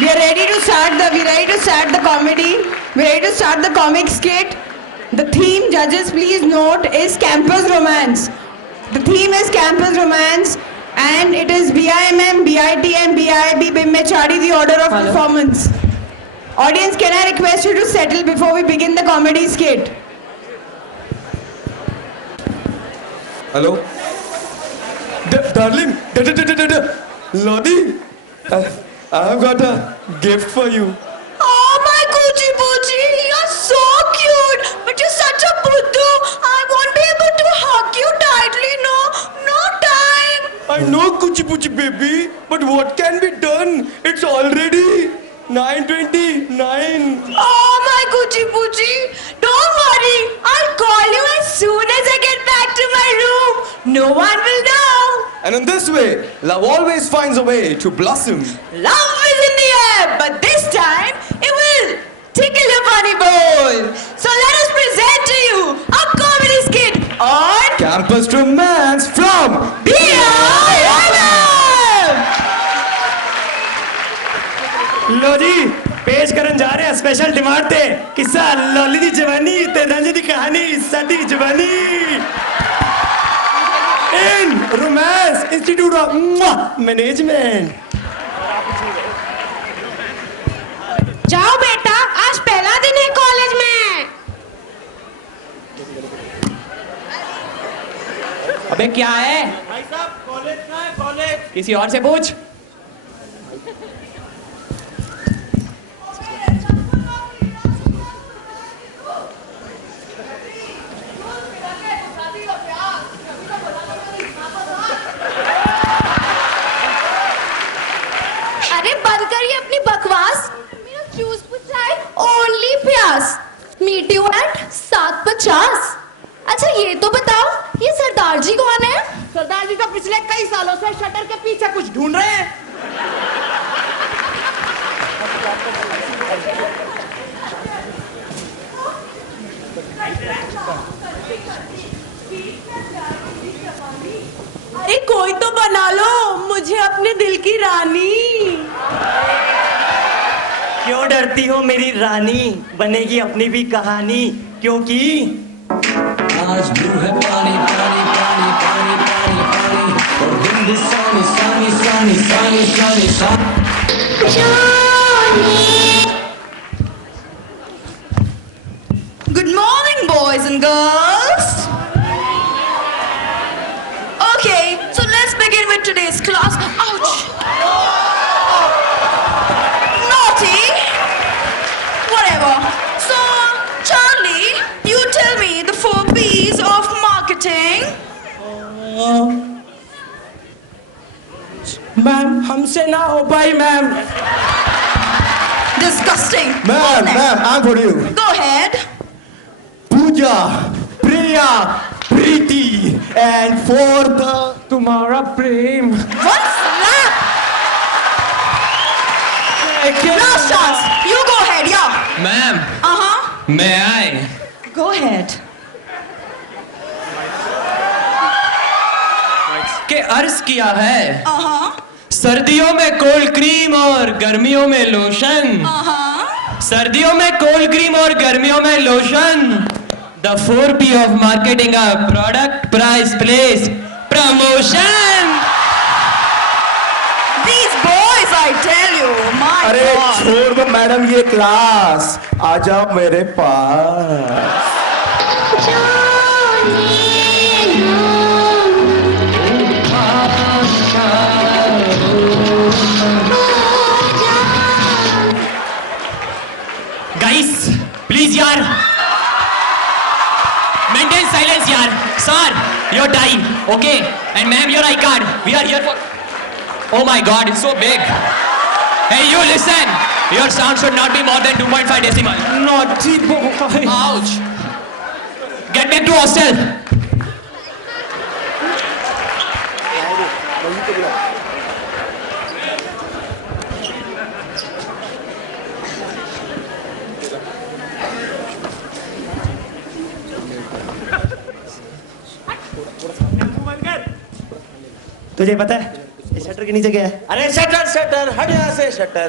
We are ready to start the comedy. We're ready to start the comic skit. The theme, judges, please note, is campus romance. The theme is campus romance, and it is BIMM, BITM, BIB, Bimmechari, the order of performance. Audience, can I request you to settle before we begin the comedy skit? Hello? Darling, Lodi, I've got a gift for you. Oh my Gucci Boochi, you're so cute, but you're such a buddhu. I won't be able to hug you tightly, no time. I know Kuchi Puchi baby, but what can be done? It's already 9:29. Oh my Gucci Boochi, don't worry. I'll call you as soon as I get back to my room. No one will know. And in this way, love always finds a way to blossom. Love is in the air, but this time it will tickle your funny bone. So let us present to you a comedy skit on Campus romance from BIMM. लो जी पेश करन जा रहे हैं special demand ते किस्सा lolly दी जवानी ते रांझे दी कहानी साडी जवानी इन रोमांस इंस्टीट्यूट ऑफ मैनेजमेंट जाओ बेटा, आज पहला दिन है कॉलेज में। अबे क्या है? भाई साहब कॉलेज ना है कॉलेज किसी और से पूछ। अरे बंद करिए अपनी बकवास। मेरा जूस पुचाए ओनली प्यास। Meet you at 7:50। अच्छा ये तो बताओ, ये सरदार जी कौन है? सरदार जी तो पिछले कई सालों से शटर के पीछे कुछ ढूंढ रहे हैं। अरे कोई तो बना लो मुझे अपने दिल की रानी। क्यों डरती हो मेरी रानी बनेगी अपनी भी कहानी क्योंकि आज ब्लू है पानी पानी पानी पानी पानी पानी और दिन भी sunny sunny sunny sunny sunny sunny Good morning, boys and girls. Okay, so let's begin with today's class. Ouch! Naughty. Whatever. So, Charlie, you tell me the 4 P's of marketing. Ma'am हमसे ना हो पाई ma'am Disgusting. Ma'am, I'm for you. Go ahead. Pooja, Priya, Preeti, and for the तुम्हारा प्रेम One slap. Last chance. You go ahead, yeah. Ma'am, may I? Go ahead. के अर्ज किया है Uh-huh. सर्दियों में कोल्ड क्रीम और गर्मियों में लोशन। Uh-huh. सर्दियों में कोल्ड क्रीम और गर्मियों में lotion. The 4P of marketing a product, price, place, promotion. These boys, I tell you, my अरे God. छोड़ दो मैडम ये क्लास, आ जाओ मेरे पास। Guys, please यार, maintain silence यार. Sir, your tie, okay? And ma'am, your I card. We are here for. Oh my God, it's so big. Hey, you listen. Your sound should not be more than 2.5 decimal. naughty boy Ouch. Get back to hostel. तुझे पता है ये shutter के नीचे क्या है? अरे shutter shutter हट यहाँ से shutter.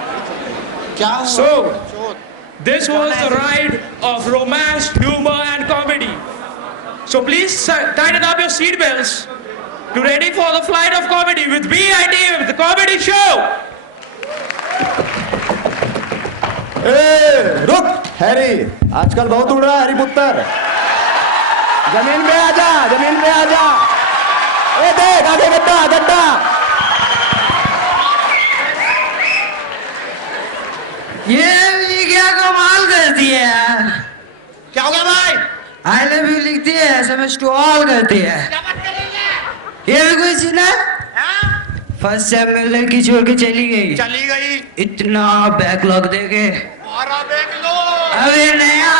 So, this was the ride of romance, humor, and comedy. So please tighten up your seatbelts to ready for the flight of comedy with BIT, the comedy show. रुक Harry, आजकल बहुत उड़ रहा है Harry पुत्र। जमीन पे आजा, जमीन पे आजा। ए देख आगे गड्ढा गड्ढा। ये क्या कमाल करती है यार। क्या हो गया भाई? आई लव यू लिखती है, SMS टू ऑल करती है। ये भी कोई सीन है? फर्स्ट सेम में लड़की छोड़ के चली गई। चली गई। इतना बैकलॉग देके मारा देख लो। अबे नया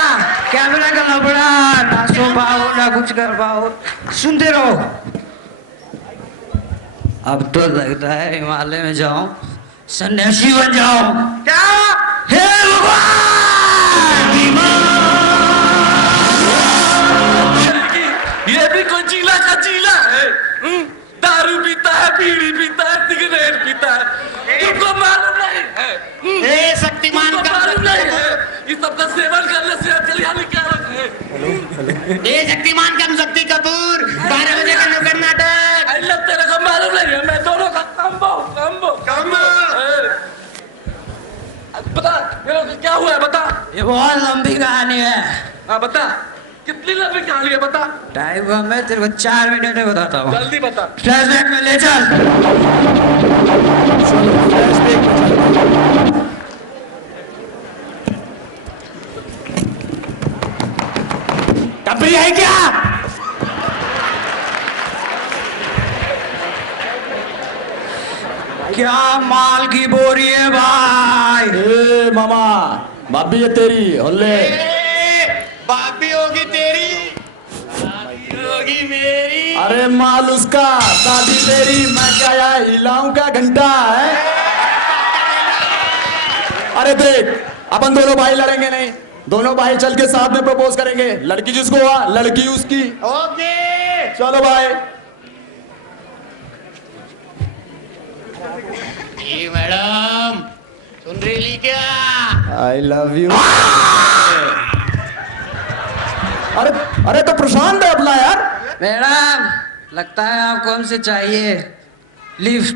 कैमरा करना पड़ा, ना सो पाओ ना कुछ कर पाओ, सुनते रहो। अब तो लगता है हिमालय में जाऊं, सन्यासी बन जाऊं। क्या? हे ये भी कोई चीला का चीला है। दारू पीता है, बीड़ी पीता है, सिगरेट पीता है। तुमको मालूम नहीं है? ए शक्तिमान तुमको का मालूम नहीं है? ये सबका सेवन करने से कल्याण क्या है? ए शक्तिमान कम शक्ति कपूर 12 बजे का नुक्कड़ नाटक। अल्लाह तेरे को मालूम नहीं है? मैं दोनों का कम्बो कम्बो कम्बो। बता ये क्या हुआ है, बता। ये बहुत लंबी कहानी है। हाँ बता, कितनी लंबी कहानी है, बता। टाइम का मैं तेरे को 4 मिनट में बताता हूँ। जल्दी बता। फ्लैशबैक में ले चल। टपरी है क्या? क्या माल की बोरी है भाई। ए मामा, भाभी है तेरी होले। बापी होगी तेरी, शादी होगी मेरी। अरे माल उसका, शादी तेरी। मैं क्या यार हिलाऊं का घंटा है? अरे देख, अपन दोनों भाई लड़ेंगे नहीं, दोनों भाई चल के साथ में प्रपोज करेंगे। लड़की जिसको हुआ, लड़की उसकी। ओके। चलो भाई। जी मैडम, सुन रही क्या? I love you. अरे अरे तो प्रशांत है अपना यार। मैडम लगता है आपको हमसे चाहिए लिफ्ट।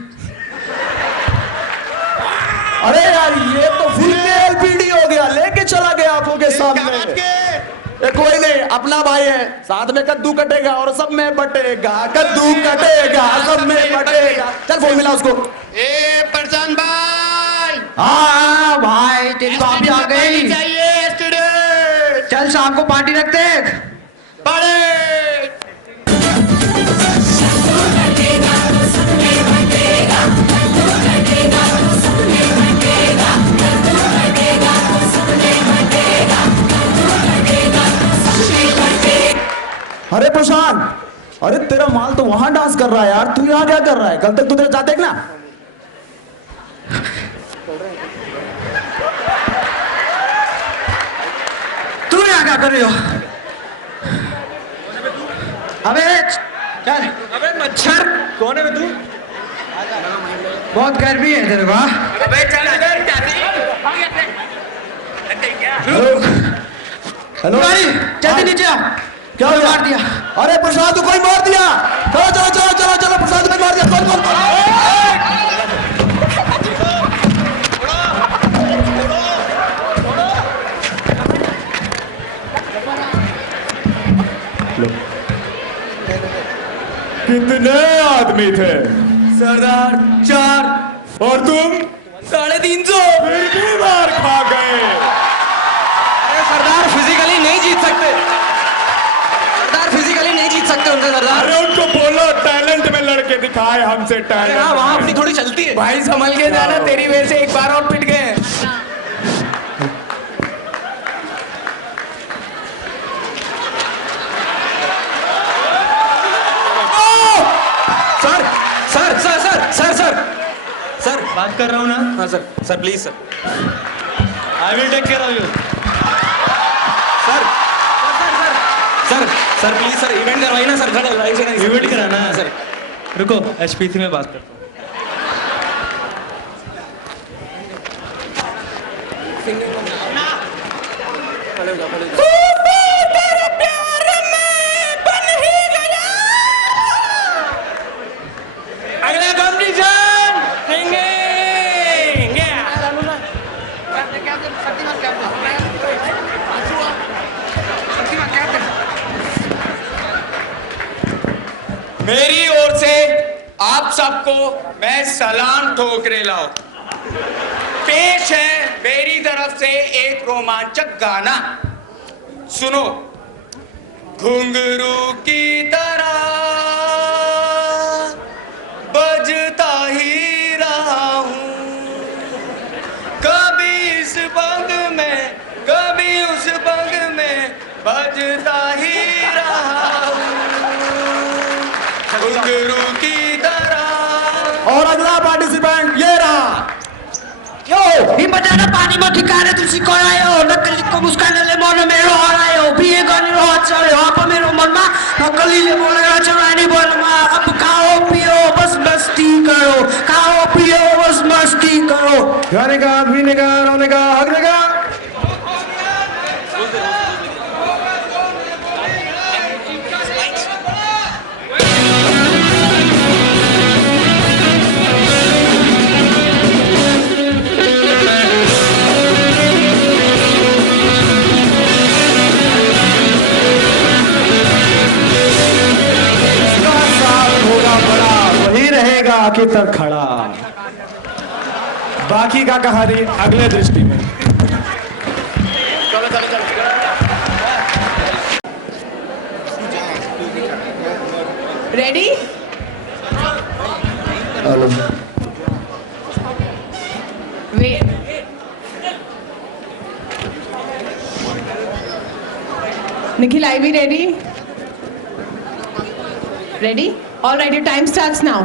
अरे यार ये तो फिर LPD हो गया, लेके चला गया आंखों के सामने। ये कोई नहीं, अपना भाई है, साथ में कद्दू कटेगा और सब में बटेगा। कद्दू कटेगा सब में बटेगा। चल फोन मिला उसको। ए प्रशांत भाई। हाँ भाई तेरी भाभी आ गई। चाहिए स्टूडेंट। चल शाम को पार्टी रखते हैं। पढ़े। अरे प्रशांत, अरे तेरा माल तो वहां डांस कर रहा है यार, तू यहाँ क्या कर रहा है? कल तक तू तेरे जाते ना। तू यहाँ क्या कर रही हो? अबे चल। अबे मच्छर कौन है बे तू? बहुत गर्मी है तेरे को। अबे चल इधर क्या हेलो जल्दी नीचे आओ। क्या हुआ? मार दिया। अरे प्रसाद को कोई मार दिया। चलो चलो चलो चलो चलो, प्रसाद को मार दिया। कौन कौन कौन? कितने आदमी थे? सरदार 4 और तुम 350। फिर भी मार खा गए। सरदार फिजिकली नहीं जीत सकते, सरदार फिजिकली नहीं जीत सकते उनसे सरदार। अरे उनको बोलो टैलेंट में लड़के दिखाए हमसे टैलेंट। हाँ वहाँ अपनी थोड़ी चलती है। भाई संभल के जाना, तेरी वजह से एक बार और पिट गए। Sir sir sir sir sir sir sir बात कर रहा हूँ ना। हाँ sir sir please sir. I will take care of you. Sir sir sir please sir event करवाइए ना सर। खड़ा इवेंट कराना है सर। रुको, HPC में बात करता हूँ। अगला कंपटीशन सिंगिंग। मेरी ओर से आप सबको मैं सलाम ठोकरे लाओ। पेश है मेरी तरफ से एक रोमांचक गाना, सुनो। घुंघरू की तरह बजता ही रहा हूँ, कभी इस बंग में कभी उस बंग में बजता ही रहा हूँ, घुंघरू की तरह। और अगला पार्टिसिपेंट ये रहा। Yo, di madana pani mo ठिकाने तुसी कौन आए हो? नकली को मुस्कान ले मन मेरो और आए हो। भी एक गाने रो अच्छा है। आप मेरो मन में नकली ले बोले अच्छा रानी बोल मा। अब खाओ पियो बस मस्ती करो, खाओ पियो बस मस्ती करो। गाने का, पीने का, रोने का, हगने का। आखिर तक खड़ा। बाकी का कहानी अगले दृष्टि में। Ready? Nikhil, are we ready? Ready? All right, your time starts now.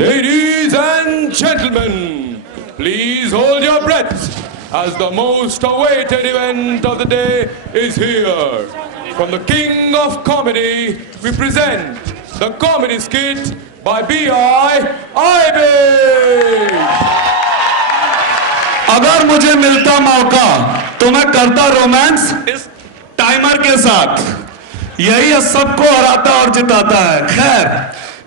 Ladies and gentlemen, please hold your breaths as the most awaited event of the day is here. From the king of comedy, we present the comedy skit by B.I. Ibe. अगर मुझे मिलता मौका तो मैं करता romance इस timer के साथ। यही सबको हराता और जिताता है। खैर,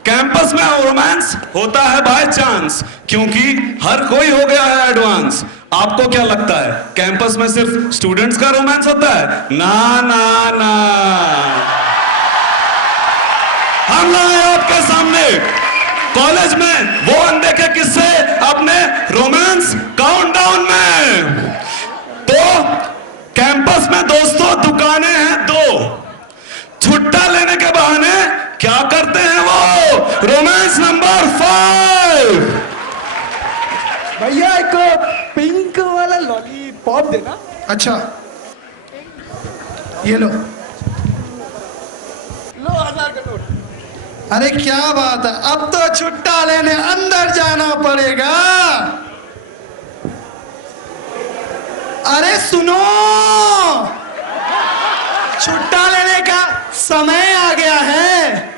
कैंपस में रोमांस होता है बाय चांस, क्योंकि हर कोई हो गया है एडवांस। आपको क्या लगता है कैंपस में सिर्फ स्टूडेंट्स का रोमांस होता है? ना ना ना, हम लाए आपके सामने कॉलेज में वो अनदेखे किस्से अपने रोमांस काउंटडाउन में। तो कैंपस में दोस्तों दुकानें हैं दो, छुट्टा लेने के बहाने क्या करते हैं वो? Romance number 5। भैया एक पिंक वाला लॉलीपॉप देना। अच्छा ये लो। लो 1000 का नोट। अरे क्या बात है, अब तो छुट्टा लेने अंदर जाना पड़ेगा। अरे सुनो, छुट्टा लेने का समय आ गया है।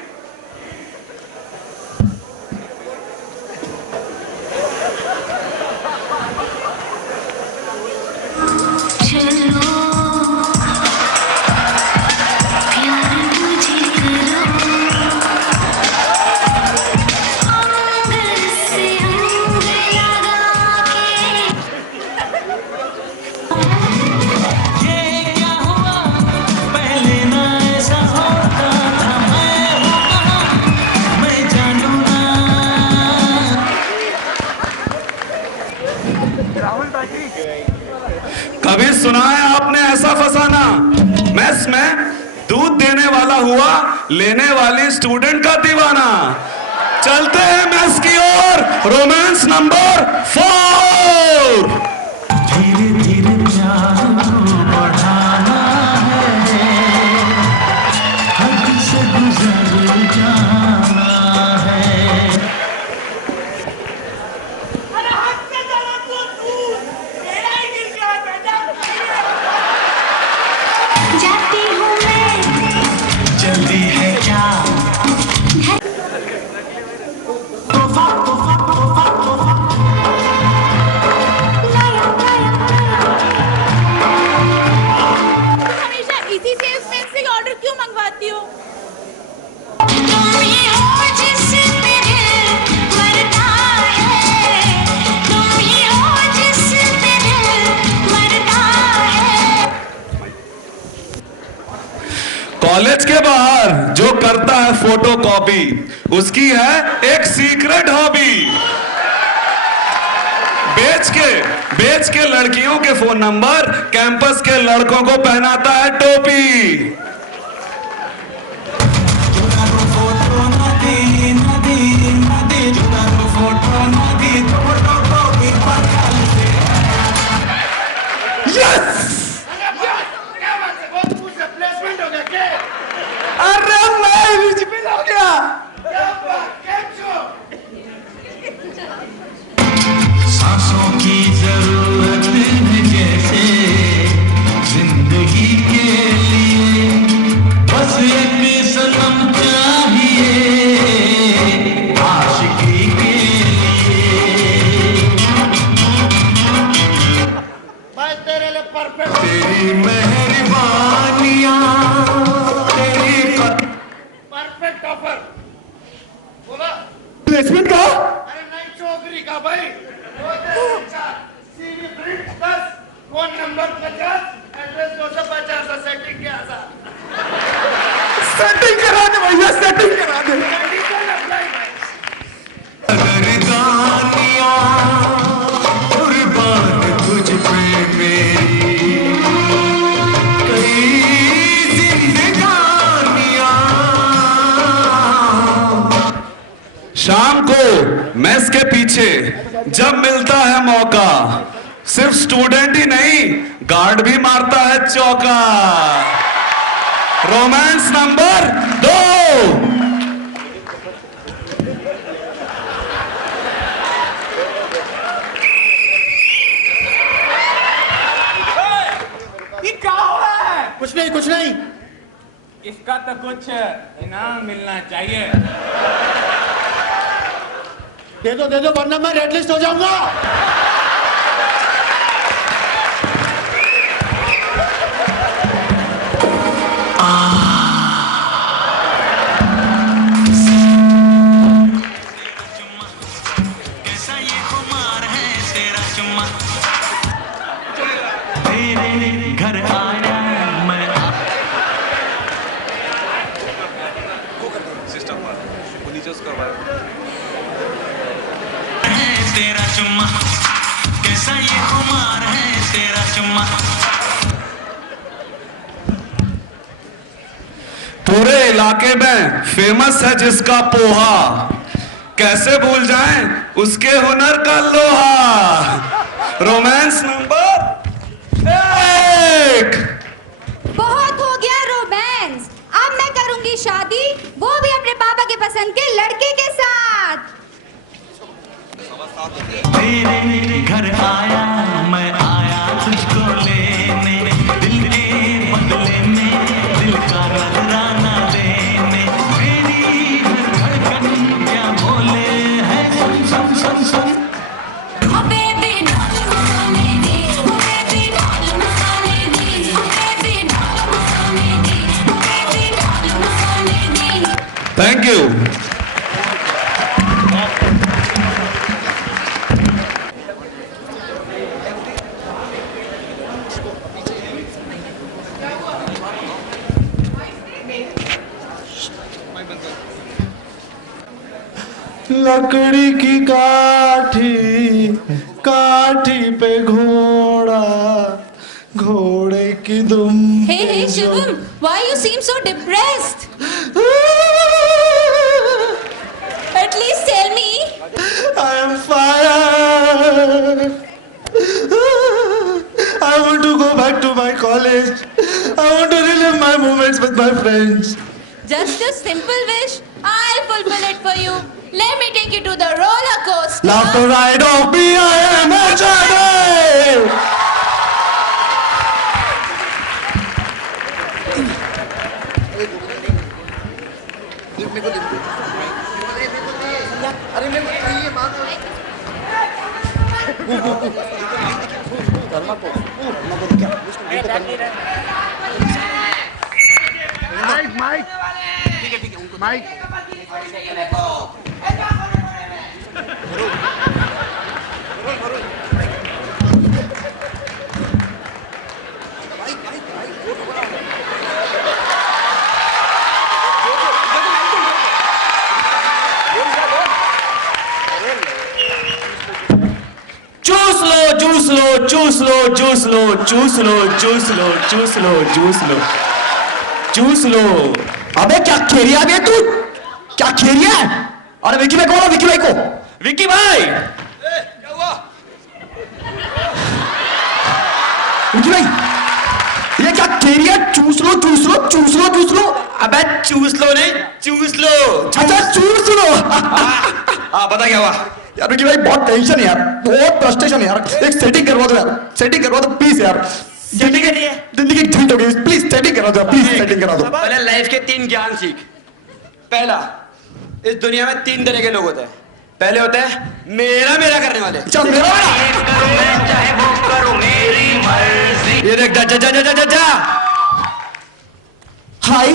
कभी सुना है आपने ऐसा फसाना? मेस में दूध देने वाला हुआ लेने वाली स्टूडेंट का दीवाना। चलते हैं मेस की ओर, रोमांस नंबर 4। धीरे धीरे प्यार को बढ़ाना है, हद से गुजर जाना है। जाती हूँ मैं, जल्दी है क्या? तोहफा ऑर्डर क्यों मंगवाती हो? कॉलेज के बाहर जो करता है फोटो कॉपी, उसकी है एक सीक्रेट हॉबी। बेच के लड़कियों के फोन नंबर कैंपस के लड़कों को पहनाता है टोपी। यस! अरे मैं एलिजिबल हो गया। सांसों की जरूरत है जैसे जिंदगी के लिए, बस एक सनम चाहिए आशिकी के लिए। तेरी मेहरबानियां, तेरी परफेक्ट ऑफर बोला। प्लेसमेंट का? अरे नई चौकरी का भाई। CV print 10, phone number 50, address 250, setting के आसार। सेटिंग करा दे भैया, सेटिंग करा दे। मेडिकल अप्लाई भाई। अगरदानियां, कुर्बान तुझ पे मेरी कई जिंदगानियां। शाम को मेस के पीछे जब मिलता है मौका, सिर्फ स्टूडेंट ही नहीं गार्ड भी मारता है चौका। Romance number 2। कुछ नहीं कुछ नहीं। इसका तो कुछ इनाम मिलना चाहिए। दे दो वरना मैं रेड लिस्ट हो जाऊंगा। कैसा ये खुमार है तेरा चुम्मा, तेरे घर आया मैं। तेरा चुम्मा, कैसा ये खुमार है तेरा चुम्मा। पूरे इलाके में फेमस है जिसका पोहा, कैसे भूल जाएं उसके हुनर का लोहा। Romance number 1। बहुत हो गया रोमांस, अब मैं करूंगी शादी, वो भी अपने पापा के पसंद के लड़के के साथ। तेरे घर आया मैं, आया तुझको लेने, दिल के बदले में दिल का नजराना देने। मेरी धड़कन क्या बोले है, सुन सुन सुन सुन। Thank you. लकड़ी की काठी पे घोड़ा, घोड़े की दुम। Hey Shivam, why you seem so depressed? At least tell me. I am fire. I want to go back to my college. I want to relive my moments with my friends. Just a simple wish. I'll fulfill it for you. Let me take you to the roller coaster. Love to ride off me, I am a child. चूस लो चूस लो चूस लो चूस लो चूस लो चूस लो चूस लो चूस लो चूस लो। अबे क्या खेरिया बे तू, क्या खेरिया है? अरे विकी भाई कौन? विकी भाई को, विक्की भाई विकी भाई ये क्या खेरिया? चूस लो चूस लो चूस लो चूस लो। अबे चूस लो नहीं, चूस लो। अच्छा चूस लो। हाँ बता क्या हुआ? यार विकी भाई बहुत टेंशन है यार, बहुत फ्रस्ट्रेशन है यार, एक सेटिंग करवा दो यार, सेटिंग करवा दो प्लीज यार। जिंदगी झंड हो गई, प्लीज सेटिंग करा दो, प्लीज सेटिंग करा दो। पहले लाइफ के 3 ज्ञान सीख। पहला, इस दुनिया में 3 तरह के लोग होते हैं। पहले होते हैं मेरा मेरा करने वाले। चल मेरा ये देख, जा जा जा जा जा जा। हाय,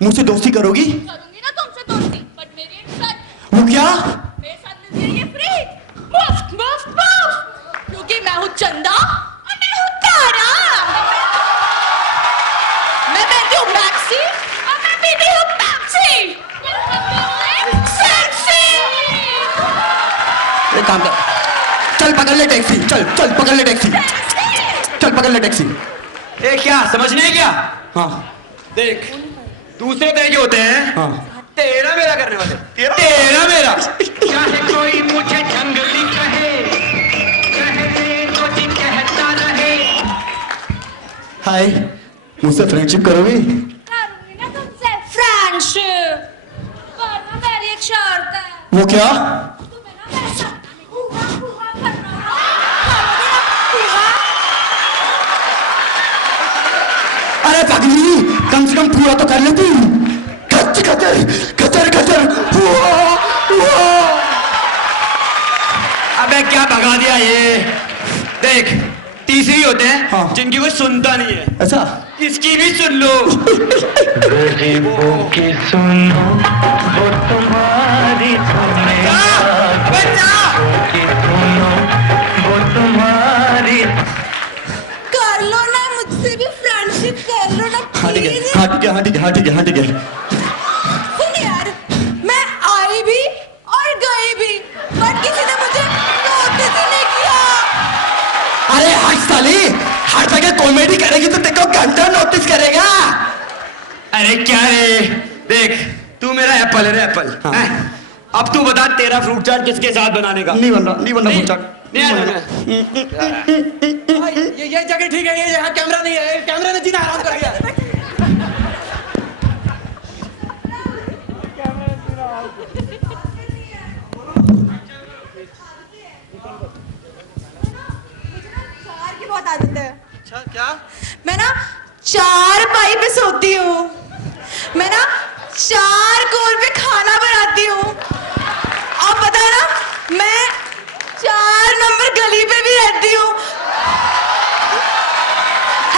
मुझसे दोस्ती करोगी? करूंगी ना तुमसे दोस्ती, बट मेरी एक शर्त। वो क्या? मेरे साथ मिलती है फ्री, मुफ्त मुफ्त मुफ्त, क्योंकि मैं हूँ चंदा और मैं हूँ तारा। मैं पहनती हूँ मैक्सी और मैं पीती हूँ पेप्सी। सेक्सी। एक काम कर, चल पकड़ ले टैक्सी, चल चल पकड़ ले टैक्सी, चल पकड़ ले टैक्सी। ए क्या समझ नहीं क्या? हाँ देख, दूसरे तरह के होते हैं हाँ तेरा मेरा करने वाले। तेरा मेरा। चाहे कोई मुझे जंगली कहे, कहने तो जी कहता रहे। हाय, मुझसे फ्रेंडशिप करोगी? करूंगी ना तुमसे फ्रेंडशिप, पर ना मेरी एक शर्त है। वो क्या? तुम्हें ना मेरे साथ हुआ हुआ करना हुआ। अरे पगली, कम से कम पूरा तो कर लेती। खच्चर खच्चर खच्चर खच्चर हुआ हुआ। अबे क्या भगा दिया ये? देख, तीसरी होते हैं हाँ। जिनकी कोई सुनता नहीं है। ऐसा? इसकी भी सुन लो। गरीबों की सुनो, वो तुम्हारी सुनेगा। की सुनो, वो तुम्हारी। कर लो ना मुझसे भी फ्रेंडशिप, कर लो ना हाँ ठीक है, प्लीज। हाँ ठीक है, हाँ ठीक है, हाँ ठीक है, हाँ ठीक है। सुन यार, मैं आई भी और गई भी, बट किसी ने मुझे नोटिस ही नहीं किया। अरे हट साली, हर जगह कॉमेडी करेगी तो देखो घंटा नोटिस करेगा। अरे क्या रे? देख, तू मेरा एप्पल है रे, एप्पल। हाँ। हैं? अब तू बता, तेरा फ्रूट चाट किसके साथ बनाने का? नहीं बन रहा, नहीं बन रहा नहीं? फ्रूट चाट। नहीं बन रहा। ये जगह ठीक है, ये यहाँ कैमरा नहीं है, कैमरा ने जीना हराम कर दिया। चार की बहुत आदत है। अच्छा क्या? मैं ना 4 पाई पे सोती हूँ, मैं ना 4 कोल पे खाना बनाती हूँ। अब बता ना, मैं 4 नंबर गली पे भी रहती हूँ।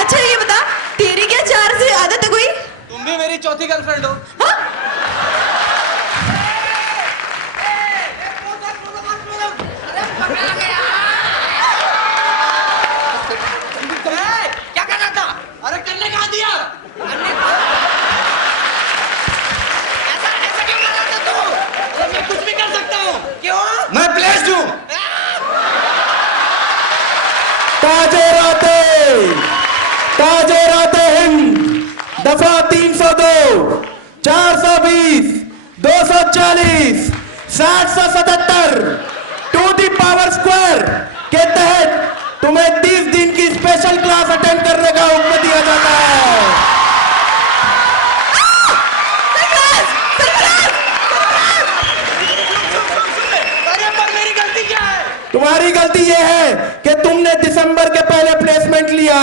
अच्छा ये बता, तेरी क्या 4 से आदत है कोई? तुम भी मेरी चौथी गर्लफ्रेंड हो। हाँ? क्या करना था? अरे करने कहा दिया? ऐसा क्यों कर रहा था तू? अरे मैं कुछ भी कर सकता हूँ। क्यों? मैं प्लेस हूँ। ताजे राते हिंद, दफा 302, 420, 240, 777 टू दी पावर स्क्वायर के तहत तुम्हें 30 दिन की स्पेशल क्लास अटेंड करने का हुक्म दिया जाता है। अरे पर मेरी गलती क्या है? तुम्हारी गलती यह है कि तुमने दिसंबर के पहले प्लेसमेंट लिया।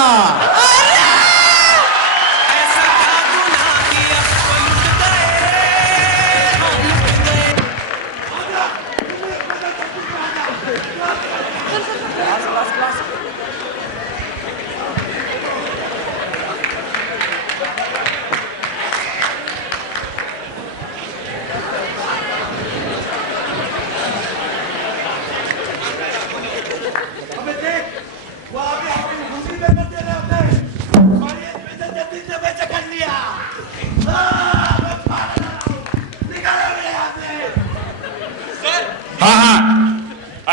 हाँ हाँ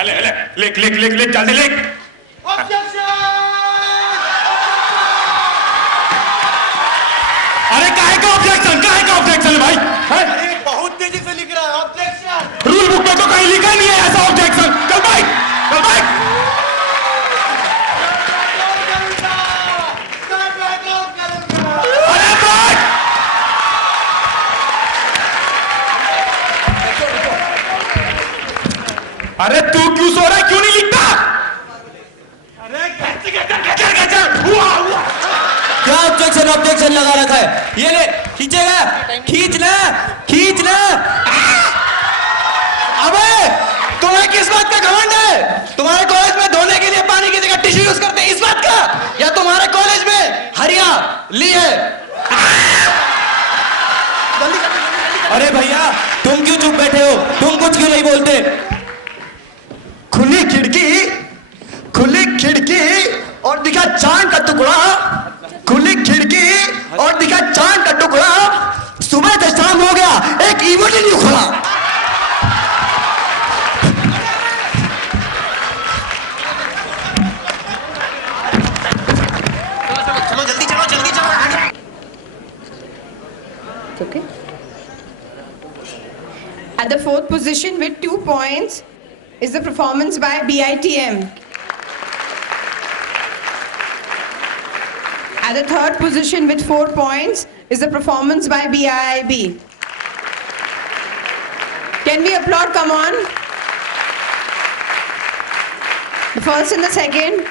अले अले लिख लिख लिख लिख जल्दी लिख अरे काहे का ऑब्जेक्शन है भाई अरे बहुत तेजी से लिख रहा है ऑब्जेक्शन। रूल बुक में तो कहीं लिखा नहीं है ऐसा ऑब्जेक्शन चल भाई अरे भाई अरे तू क्यों सो रहा है क्यों नहीं लिखता अरे क्या ऑब्जेक्शन लगा रखा है ये ले खींचेगा खींच ले अबे तुम्हें किस बात का घमंड है? तुम्हारे कॉलेज में धोने के लिए पानी की जगह टिश्यू यूज करते हैं इस बात का, या तुम्हारे कॉलेज में हरिया ली है? अरे भैया तुम क्यों चुप बैठे हो तुम कुछ क्यों नहीं बोलते खुली खिड़की और दिखा चांद का टुकड़ा, खुली खिड़की और दिखा चांद का टुकड़ा, सुबह से शाम हो गया एक इमोजी नहीं खुला। Okay. At the fourth position with 2 points is the performance by BITM. At the third position with 4 points is the performance by BIIB. Can we applaud? Come on. The first and the second.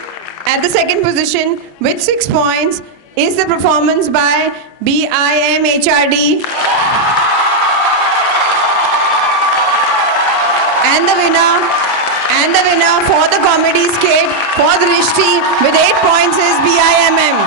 At the second position with 6 points is the performance by BIM HRD. And the winner for the comedy skit for Drishti with 8 points is BIMM.